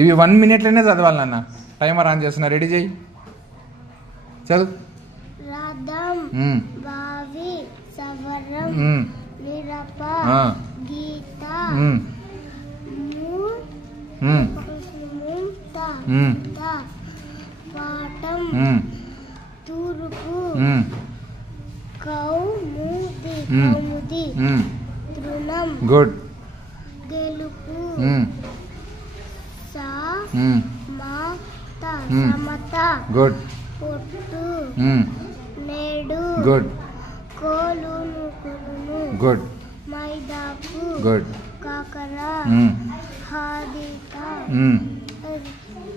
ఇవి 1 minute చదవాలి నాన్న. టైమర్ ఆన్ చేస్తున్నా, రెడీ చేయి, చదువు. రథం, బావి, సవరం, మిరప, గీత, పాఠం, తూర్పు, కౌముది, తృణం, గుడ్, గెలుపు, సమత, గుడ్, పొట్టు, నేడు, గుడ్, కోలును, గుడ్, మైదాకు, గుడ్, కాకర, హాదిక,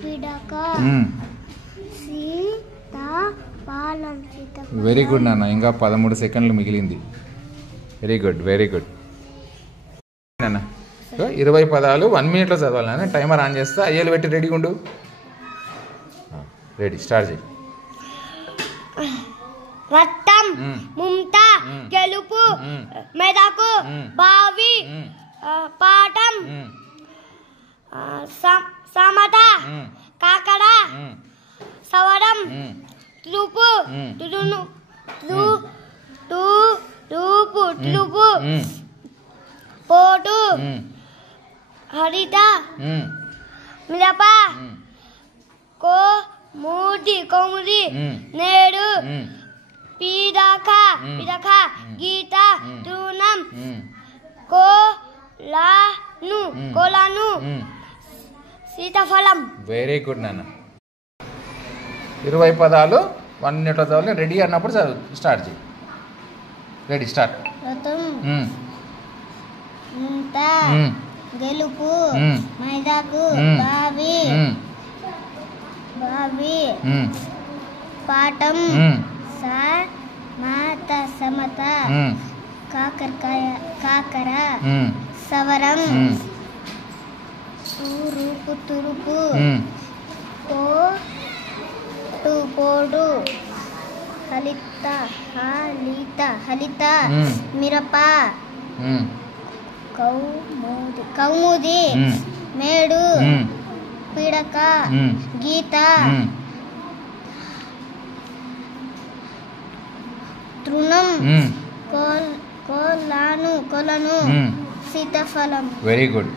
పిడక, సీతాఫలం. వెరీ గుడ్ నాన్న. ఇంకా 13 సెకండ్లు మిగిలింది. వెరీ గుడ్, వెరీ గుడ్ నాన్న. 20 పదాలు 1 minute చదవాలి నాన్న. టైమర్ ఆన్ చేస్తా, అయ్యేలు పెట్టి రెడీగా ఉండు. రెడీ, స్టార్ట్ చేయి. రథం, ముంత, గెలుపు, మెదకు, బావి, పాఠం, సమత, కాకడ, సవరం, తూపు, తూపు, పోటు, హరిత, మిరప, కౌముది, నేడు, పిడక, గీత, తృణం, కోలను, సీతాఫలం. వెరీ గుడ్ నాన్న. 20 పదాలు 1 minute చదవాలి. రెడీ అన్నప్పుడు చదువు, స్టార్ట్ చేయి. Ready, start. రథం, ముంత, గెలుపు, మైదాకు, బావి, పాఠం, సమత, కాకర, సవరం, తూర్పు, పోడు, హలిత, మిరప, కౌముది, మేడు, పిడక, గీత, తృణం, కోలను, సీతాఫలం. Very good.